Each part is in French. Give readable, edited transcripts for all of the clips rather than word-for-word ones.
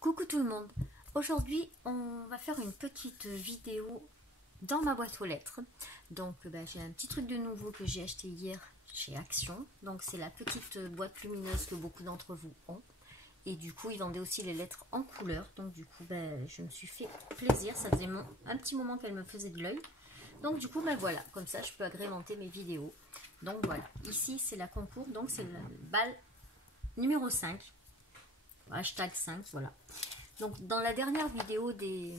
Coucou tout le monde, aujourd'hui on va faire une petite vidéo dans ma boîte aux lettres. Donc j'ai un petit truc de nouveau que j'ai acheté hier chez Action. Donc c'est la petite boîte lumineuse que beaucoup d'entre vous ont. Et du coup ils vendaient aussi les lettres en couleur. Donc du coup je me suis fait plaisir, ça faisait un petit moment qu'elle me faisait de l'œil. Donc du coup voilà, comme ça je peux agrémenter mes vidéos. Donc voilà, ici c'est la concours, donc c'est la balle numéro 5. Hashtag 5, voilà. Donc dans la dernière vidéo de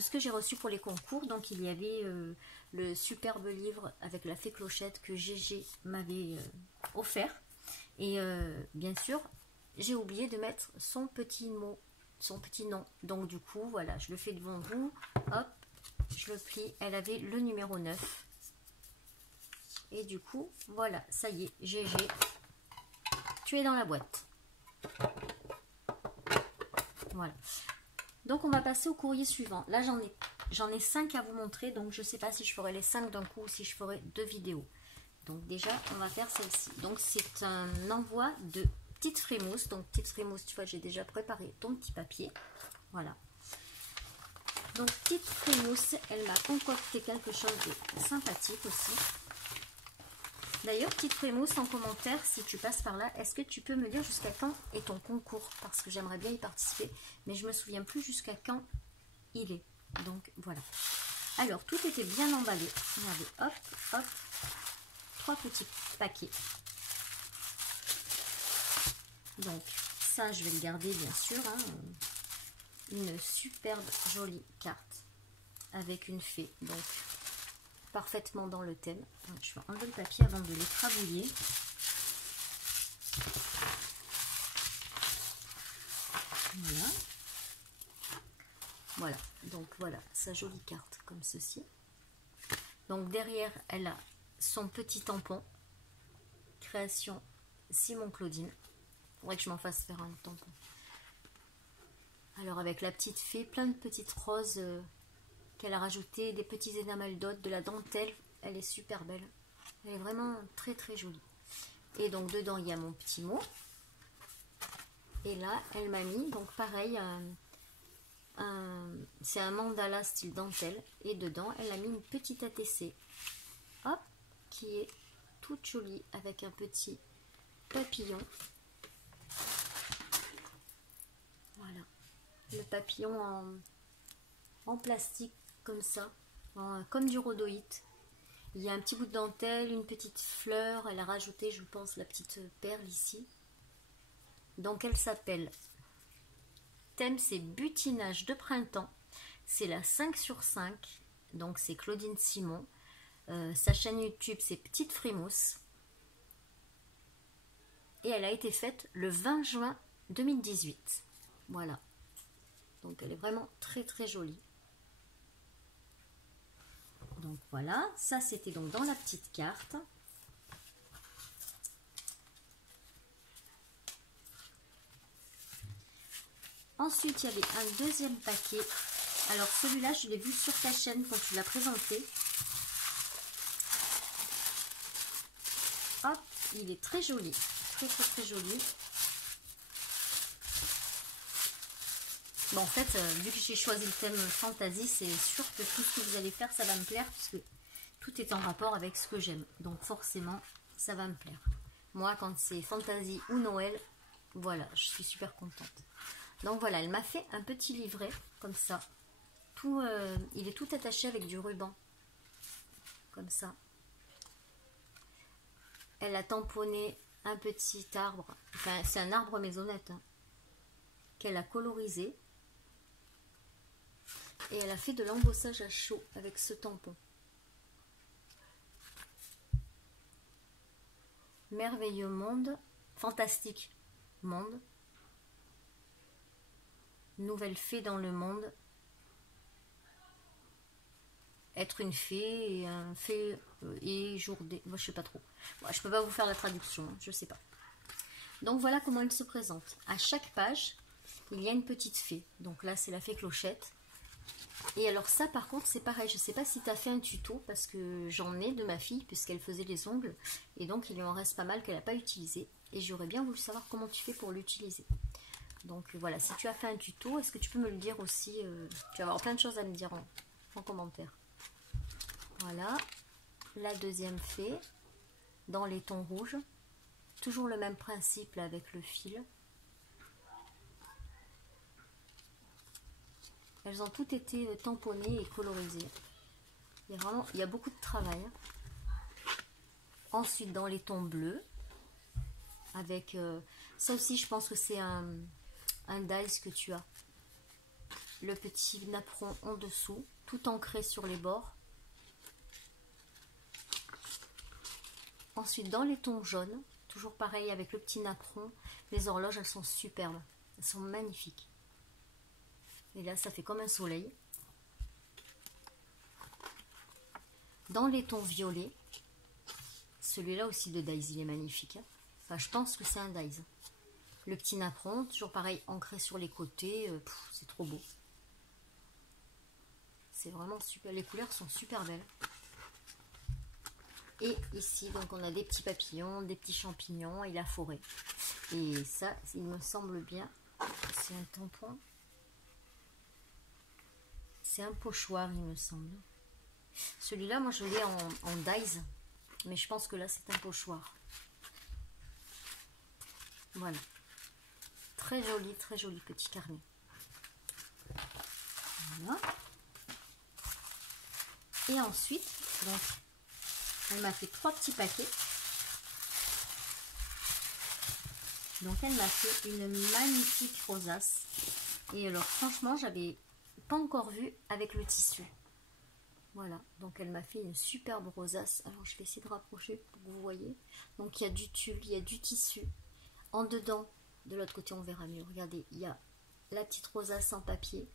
ce que j'ai reçu pour les concours, donc il y avait le superbe livre avec la fée Clochette que GG m'avait offert. Et bien sûr, j'ai oublié de mettre son petit mot, son petit nom. Donc du coup, voilà, je le fais devant vous. Hop, je le plie. Elle avait le numéro 9. Et du coup, voilà, ça y est, GG, tu es dans la boîte. Voilà. Donc on va passer au courrier suivant. Là j'en ai 5 à vous montrer. Donc je ne sais pas si je ferai les 5 d'un coup ou si je ferai 2 vidéos. Donc déjà on va faire celle-ci. Donc c'est un envoi de petite frimousse. Donc petite frimousse, tu vois, j'ai déjà préparé ton petit papier. Voilà. Donc petite frimousse, elle m'a concocté quelque chose de sympathique aussi. D'ailleurs, petite frimousse, en commentaire, si tu passes par là, est-ce que tu peux me dire jusqu'à quand est ton concours? Parce que j'aimerais bien y participer, mais je me souviens plus jusqu'à quand il est. Donc, voilà. Alors, tout était bien emballé. On avait, hop, hop, 3 petits paquets. Donc, ça, je vais le garder, bien sûr. Hein. Une superbe, jolie carte avec une fée. Donc, parfaitement dans le thème. Donc, je vais enlever le papier avant de l'écrabouiller. Voilà. Voilà. Donc voilà, sa jolie carte comme ceci. Donc derrière, elle a son petit tampon. Création Simon Claudine. Il faudrait que je m'en fasse faire un tampon. Alors avec la petite fée, plein de petites roses qu'elle a rajouté, des petits énamels d'aude, de la dentelle. Elle est super belle. Elle est vraiment très très jolie. Et donc dedans il y a mon petit mot. Et là elle m'a mis, donc pareil, c'est un mandala style dentelle. Et dedans elle a mis une petite ATC. Hop, qui est toute jolie avec un petit papillon. Voilà. Le papillon en plastique comme ça, comme du rhodoïde. Il y a un petit bout de dentelle, une petite fleur. Elle a rajouté, je pense, la petite perle ici. Donc elle s'appelle, thème c'est butinage de printemps. C'est la 5 sur 5. Donc c'est Claudine Simon. Sa chaîne YouTube c'est Petite Frimousse. Et elle a été faite le 20 juin 2018. Voilà. Donc elle est vraiment très très jolie. Donc voilà, ça c'était donc dans la petite carte. Ensuite, il y avait un deuxième paquet. Alors celui-là, je l'ai vu sur ta chaîne quand tu l'as présenté. Hop, il est très joli. Très très très joli. Bon, en fait, vu que j'ai choisi le thème fantasy, c'est sûr que tout ce que vous allez faire, ça va me plaire, puisque tout est en rapport avec ce que j'aime. Donc forcément, ça va me plaire. Moi, quand c'est fantasy ou Noël, voilà, je suis super contente. Donc voilà, elle m'a fait un petit livret, comme ça. Tout, il est tout attaché avec du ruban. Comme ça. Elle a tamponné un petit arbre. Enfin, c'est un arbre maisonnette. Hein, qu'elle a colorisé. Et elle a fait de l'embossage à chaud avec ce tampon. Merveilleux monde, fantastique monde. Nouvelle fée dans le monde. Être une fée et un fée et jour des... Moi, je sais pas trop. Moi, je peux pas vous faire la traduction, hein, je sais pas. Donc voilà comment elle se présente. À chaque page, il y a une petite fée. Donc là, c'est la fée Clochette. Et alors ça par contre c'est pareil, je sais pas si tu as fait un tuto parce que j'en ai de ma fille puisqu'elle faisait les ongles et donc il lui en reste pas mal qu'elle n'a pas utilisé et j'aurais bien voulu savoir comment tu fais pour l'utiliser. Donc voilà, si tu as fait un tuto, est-ce que tu peux me le dire aussi? Tu vas avoir plein de choses à me dire en commentaire. Voilà, la deuxième fée, dans les tons rouges. Toujours le même principe là, avec le fil. Elles ont toutes été tamponnées et colorisées. Il y a beaucoup de travail. Ensuite, dans les tons bleus, avec ça aussi, je pense que c'est un dies que tu as. Le petit napperon en dessous, tout ancré sur les bords. Ensuite, dans les tons jaunes, toujours pareil avec le petit napperon. Les horloges, elles sont superbes. Elles sont magnifiques. Et là, ça fait comme un soleil. Dans les tons violets, celui-là aussi de dies, il est magnifique. Enfin, je pense que c'est un dies. Le petit napperon, toujours pareil, ancré sur les côtés. C'est trop beau. C'est vraiment super. Les couleurs sont super belles. Et ici, donc, on a des petits papillons, des petits champignons et la forêt. Et ça, il me semble bien, c'est un tampon. C'est un pochoir, il me semble. Celui-là, moi, je l'ai en dies. Mais je pense que là, c'est un pochoir. Voilà. Très joli petit carnet. Voilà. Et ensuite, donc, elle m'a fait 3 petits paquets. Donc, elle m'a fait une magnifique rosace. Et alors, franchement, j'avais pas encore vu avec le tissu. Voilà, donc elle m'a fait une superbe rosace. Alors je vais essayer de rapprocher pour que vous voyez. Donc il y a du tulle, il y a du tissu. En dedans, de l'autre côté on verra mieux. Regardez, il y a la petite rosace en papier.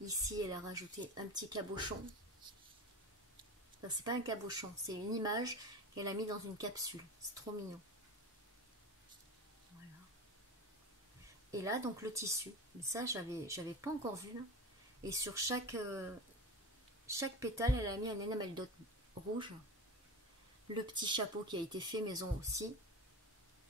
Ici elle a rajouté un petit cabochon. Enfin, c'est pas un cabochon, c'est une image qu'elle a mis dans une capsule. C'est trop mignon. Voilà. Et là donc le tissu. Mais ça j'avais pas encore vu. Hein. Et sur chaque pétale, elle a mis un enamel dot rouge. Le petit chapeau qui a été fait maison aussi.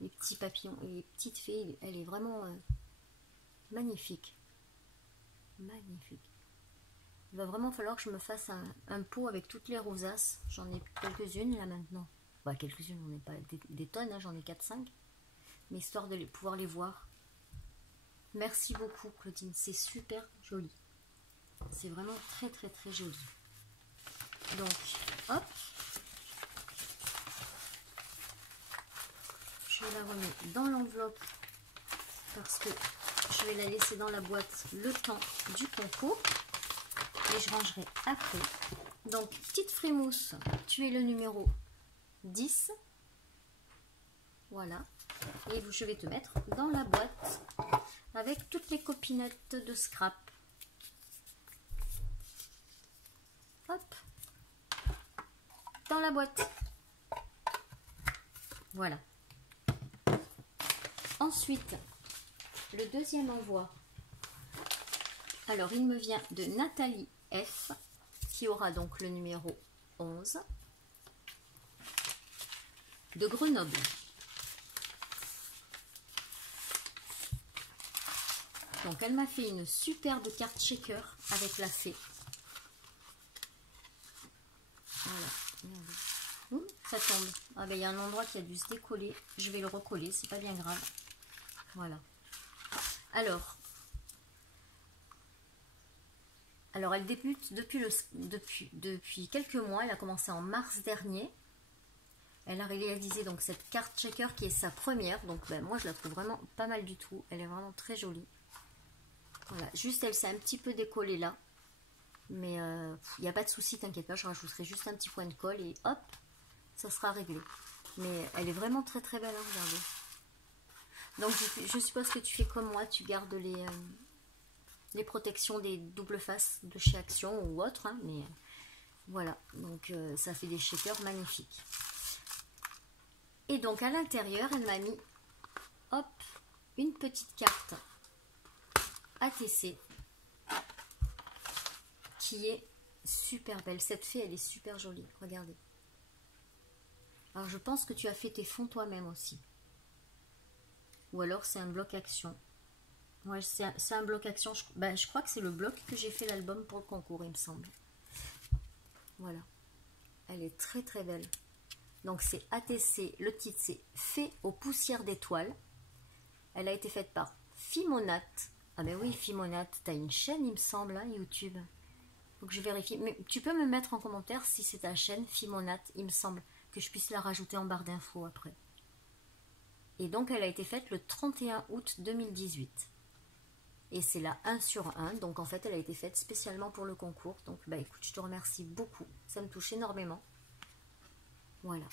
Les petits papillons et les petites fées. Elle est vraiment magnifique. Magnifique. Il va vraiment falloir que je me fasse un pot avec toutes les rosaces. J'en ai quelques-unes là maintenant. Bah, quelques-unes, on n'est pas des tonnes. Hein, j'en ai 4-5. Mais histoire de pouvoir les voir. Merci beaucoup, Claudine. C'est super joli. C'est vraiment très joli. Donc, hop. Je la remets dans l'enveloppe parce que je vais la laisser dans la boîte le temps du concours. Et je rangerai après. Donc, petite frimousse, tu es le numéro 10. Voilà. Et je vais te mettre dans la boîte avec toutes les copinettes de scrap. Hop, dans la boîte. Voilà. Ensuite, le deuxième envoi. Alors, il me vient de Nathalie F, qui aura donc le numéro 11, de Grenoble. Donc, elle m'a fait une superbe carte shaker avec la fée. Voilà. Ça tombe. Ah ben il y a un endroit qui a dû se décoller. Je vais le recoller, c'est pas bien grave. Voilà. Alors elle débute depuis quelques mois. Elle a commencé en mars dernier. Elle a réalisé donc cette carte shaker qui est sa première. Donc ben, moi je la trouve vraiment pas mal du tout. Elle est vraiment très jolie. Voilà. Juste elle s'est un petit peu décollée là. Mais il n'y a pas de souci, t'inquiète pas, je rajouterai juste un petit point de colle et hop, ça sera réglé. Mais elle est vraiment très belle, hein, regardez. Donc je suppose que tu fais comme moi, tu gardes les protections des doubles faces de chez Action ou autre, hein, mais voilà, donc ça fait des shakers magnifiques. Et donc à l'intérieur, elle m'a mis, hop, une petite carte ATC. Qui est super belle. Cette fée, elle est super jolie. Regardez. Alors, je pense que tu as fait tes fonds toi-même aussi. ou alors c'est un bloc action. Ouais, c'est un bloc action. Je crois que c'est le bloc que j'ai fait l'album pour le concours, il me semble. Voilà. Elle est très très belle. Donc c'est ATC, le titre c'est Fait aux poussières d'étoiles. Elle a été faite par Fimonat. Ah ben oui, Fimonat, tu as une chaîne il me semble, hein, YouTube. Faut que je vérifie. Mais tu peux me mettre en commentaire si c'est ta chaîne Fimonat, il me semble, que je puisse la rajouter en barre d'infos après. Et donc elle a été faite le 31 août 2018. Et c'est la 1 sur 1, donc en fait elle a été faite spécialement pour le concours. Donc bah écoute, je te remercie beaucoup, ça me touche énormément. Voilà.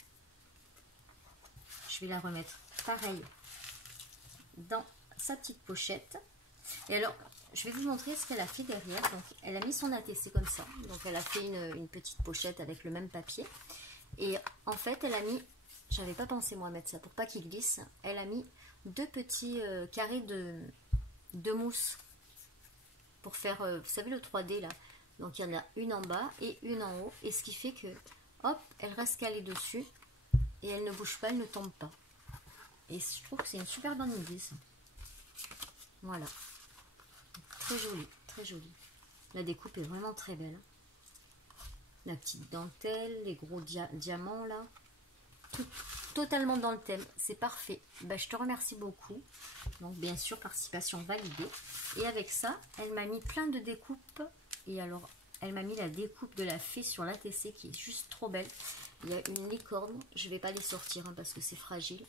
Je vais la remettre pareil dans sa petite pochette. Et alors, je vais vous montrer ce qu'elle a fait derrière. Donc elle a mis son ATC comme ça. Donc elle a fait une petite pochette avec le même papier. Et en fait elle a mis, j'avais pas pensé moi à mettre ça pour pas qu'il glisse, elle a mis deux petits carrés de mousse pour faire, vous savez le 3D là, donc il y en a une en bas et une en haut, et ce qui fait que hop, elle reste calée dessus et elle ne bouge pas, elle ne tombe pas, et je trouve que c'est une super bonne idée ça. Voilà, très joli, très joli. La découpe est vraiment très belle, la petite dentelle, les gros diamants là, tout totalement dans le thème, c'est parfait. Ben, je te remercie beaucoup. Donc bien sûr, participation validée. Et avec ça, elle m'a mis plein de découpes. Et alors, elle m'a mis la découpe de la fée sur l'ATC qui est juste trop belle. Il y a une licorne, je vais pas les sortir hein, parce que c'est fragile.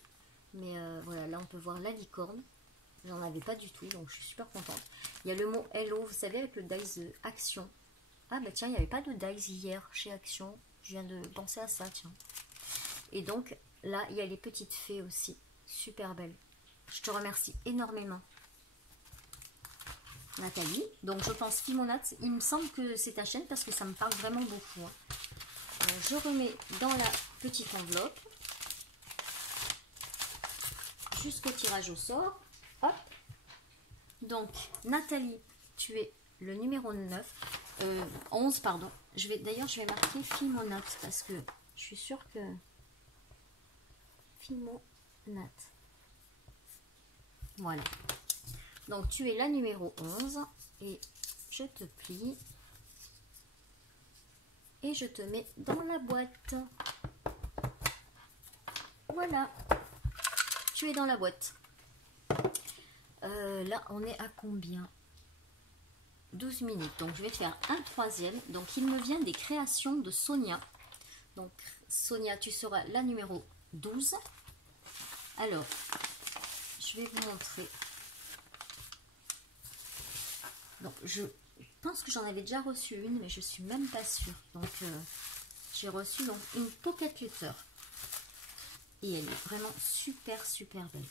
Mais voilà, là on peut voir la licorne. J'en avais pas du tout, donc je suis super contente. Il y a le mot Hello, vous savez, avec le dice Action. Ah bah tiens, il n'y avait pas de dice hier chez Action. Je viens de penser à ça, tiens. Et donc, là, il y a les petites fées aussi. Super belles. Je te remercie énormément. Nathalie. Donc, je pense Fimonat. Il me semble que c'est ta chaîne parce que ça me parle vraiment beaucoup. Hein. Donc, je remets dans la petite enveloppe. Jusqu'au tirage au sort. Hop. Donc, Nathalie, tu es le numéro 11, pardon. D'ailleurs, je vais marquer Fimonat parce que je suis sûre que... Fimonat. Voilà. Donc tu es la numéro 11 et je te plie et je te mets dans la boîte. Voilà. Tu es dans la boîte. Là, on est à combien? 12 minutes. Donc je vais faire un troisième. Donc il me vient des créations de Sonia. Donc Sonia, tu seras la numéro 12. Alors, je vais vous montrer. Donc, je pense que j'en avais déjà reçu une, mais je suis même pas sûre. Donc, j'ai reçu donc une pocket letter. Et elle est vraiment super, super belle.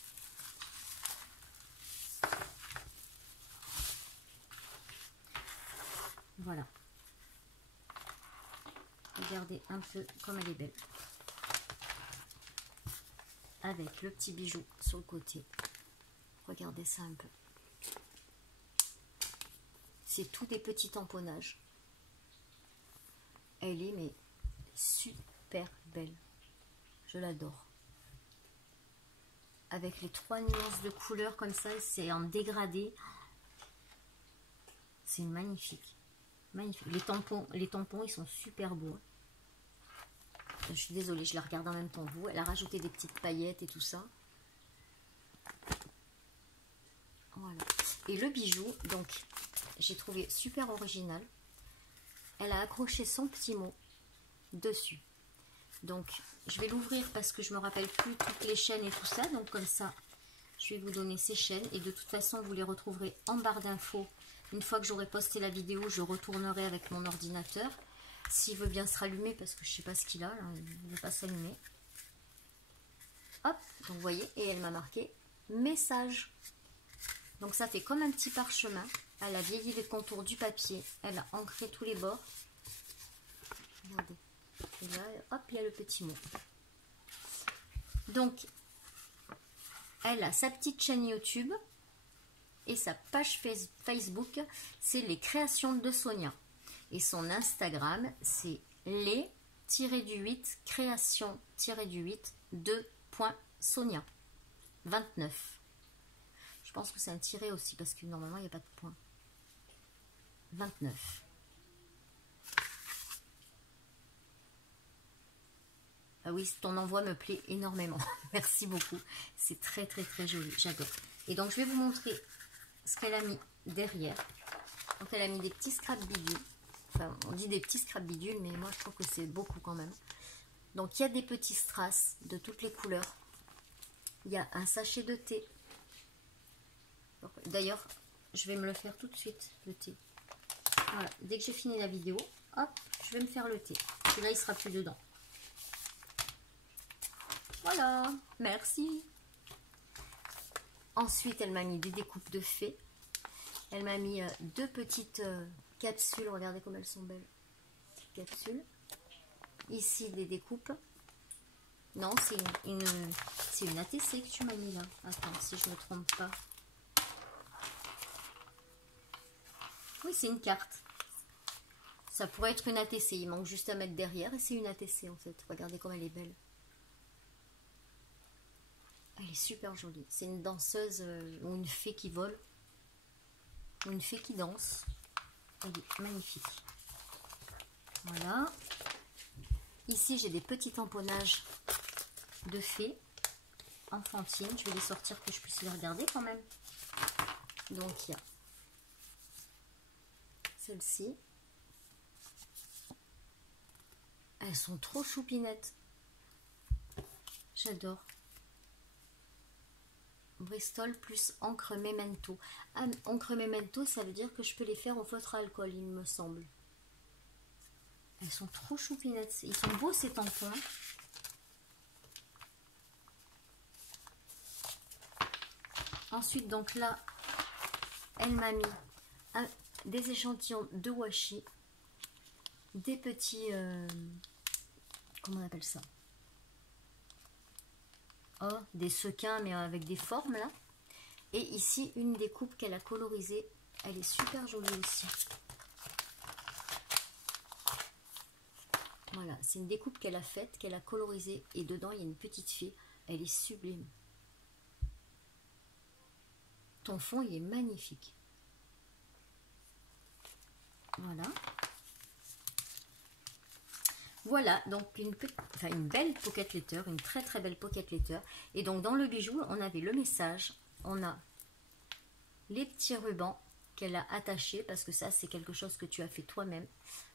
Voilà. Regardez un peu comme elle est belle. Avec le petit bijou sur le côté. Regardez ça un peu. C'est tout des petits tamponnages. Elle est mais super belle. Je l'adore. Avec les 3 nuances de couleurs comme ça, c'est en dégradé. C'est magnifique. Magnifique. Les tampons, ils sont super beaux. Je suis désolée, je la regarde en même temps que vous. Elle a rajouté des petites paillettes et tout ça. Voilà. Et le bijou, donc, j'ai trouvé super original. Elle a accroché son petit mot dessus. Donc, je vais l'ouvrir parce que je me rappelle plus toutes les chaînes et tout ça. Donc, comme ça, je vais vous donner ces chaînes. Et de toute façon, vous les retrouverez en barre d'infos. Une fois que j'aurai posté la vidéo, je retournerai avec mon ordinateur. S'il veut bien se rallumer, parce que je ne sais pas ce qu'il a, là, il ne veut pas s'allumer. Hop, donc vous voyez, et elle m'a marqué message. Donc ça fait comme un petit parchemin. Elle a vieilli les contours du papier. Elle a ancré tous les bords. Regardez. Et là, hop, il y a le petit mot. Donc, elle a sa petite chaîne YouTube et sa page Facebook, c'est les créations de Sonia. Et son Instagram, c'est les-du-8 création-du-8 2.sonia 29. Je pense que c'est un tiré aussi, parce que normalement, il n'y a pas de point. 29. Ah oui, ton envoi me plaît énormément. Merci beaucoup. C'est très, très, très joli. J'adore. Et donc, je vais vous montrer ce qu'elle a mis derrière. Donc, elle a mis des petits scrap bidules. Enfin, on dit des petits scrap bidules, mais moi, je trouve que c'est beaucoup quand même. Donc, il y a des petits strass de toutes les couleurs. Il y a un sachet de thé. D'ailleurs, je vais me le faire tout de suite, le thé. Voilà. Dès que j'ai fini la vidéo, hop, je vais me faire le thé. Celui-là, il sera plus dedans. Voilà, merci. Ensuite, elle m'a mis des découpes de fées. Elle m'a mis deux petites capsules. Regardez comme elles sont belles. Petites capsules. Ici, des découpes. Non, c'est une ATC que tu m'as mis là. Attends, si je ne me trompe pas. Oui, c'est une carte. Ça pourrait être une ATC. Il manque juste à mettre derrière. Et c'est une ATC en fait. Regardez comme elle est belle. Elle est super jolie. C'est une danseuse ou une fée qui vole. Ou une fée qui danse. Elle est magnifique. Voilà. Ici, j'ai des petits tamponnages de fées enfantines. Je vais les sortir que je puisse les regarder quand même. Donc, il y a celle-ci. Elles sont trop choupinettes. J'adore. Bristol plus encre Memento. Ah, encre Memento, ça veut dire que je peux les faire au feutre à alcool, il me semble. Elles sont trop choupinettes. Ils sont beaux ces tampons. Ensuite, donc là, elle m'a mis des échantillons de washi. Des petits... comment on appelle ça? Oh, des sequins, mais avec des formes là. Et ici, une découpe qu'elle a colorisée. Elle est super jolie aussi. Voilà, c'est une découpe qu'elle a faite, qu'elle a colorisée. Et dedans, il y a une petite fille. Elle est sublime. Ton fond, il est magnifique. Voilà. Voilà, donc une belle pocket letter, une très très belle pocket letter. Et donc dans le bijou, on avait le message, on a les petits rubans qu'elle a attachés, parce que ça c'est quelque chose que tu as fait toi-même,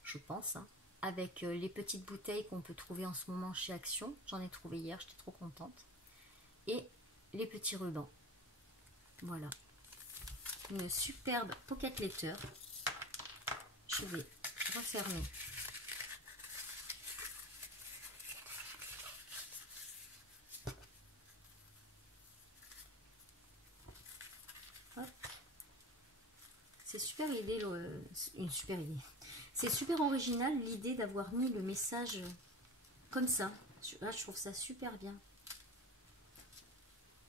je pense, hein, avec les petites bouteilles qu'on peut trouver en ce moment chez Action. J'en ai trouvé hier, j'étais trop contente. Et les petits rubans. Voilà. Une superbe pocket letter. Je vais refermer. C'est super idée, une super idée. C'est super original l'idée d'avoir mis le message comme ça. Là, je trouve ça super bien.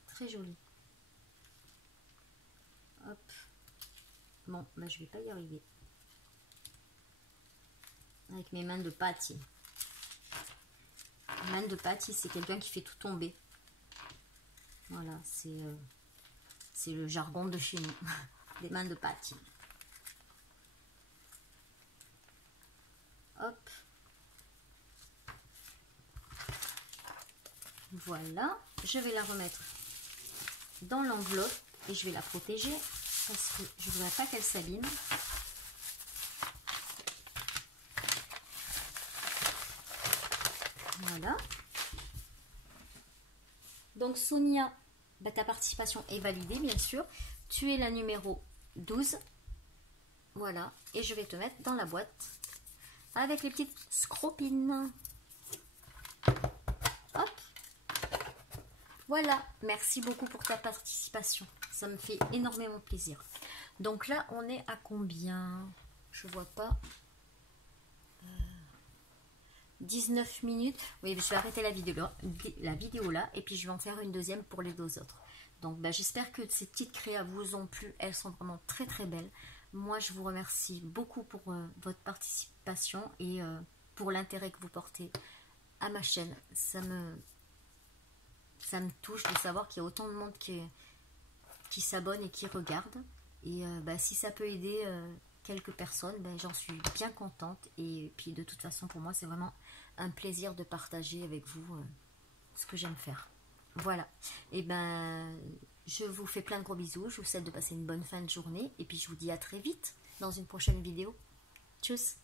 Très joli. Hop. Bon, bah, je vais pas y arriver. Avec mes mains de pâtis. Main de pâtis, c'est quelqu'un qui fait tout tomber. Voilà, c'est le jargon de chez nous. Des mains de pâtis. Hop. Voilà. Je vais la remettre dans l'enveloppe et je vais la protéger parce que je ne voudrais pas qu'elle s'abîme. Voilà. Donc Sonia, bah, ta participation est validée bien sûr. Tu es la numéro 12. Voilà. Et je vais te mettre dans la boîte avec les petites scropines. Hop. Voilà. Merci beaucoup pour ta participation. Ça me fait énormément plaisir. Donc là, on est à combien? Je vois pas. 19 minutes. Oui, je vais arrêter la vidéo là et puis je vais en faire une deuxième pour les deux autres. Donc bah, j'espère que ces petites créas vous ont plu. Elles sont vraiment très très belles. Moi je vous remercie beaucoup pour votre participation et pour l'intérêt que vous portez à ma chaîne. Ça me touche de savoir qu'il y a autant de monde qui s'abonnent et qui regardent. Et si ça peut aider quelques personnes, j'en suis bien contente. Et puis de toute façon, pour moi, c'est vraiment un plaisir de partager avec vous ce que j'aime faire. Voilà. Et je vous fais plein de gros bisous. Je vous souhaite de passer une bonne fin de journée. Et puis je vous dis à très vite dans une prochaine vidéo. Tchuss!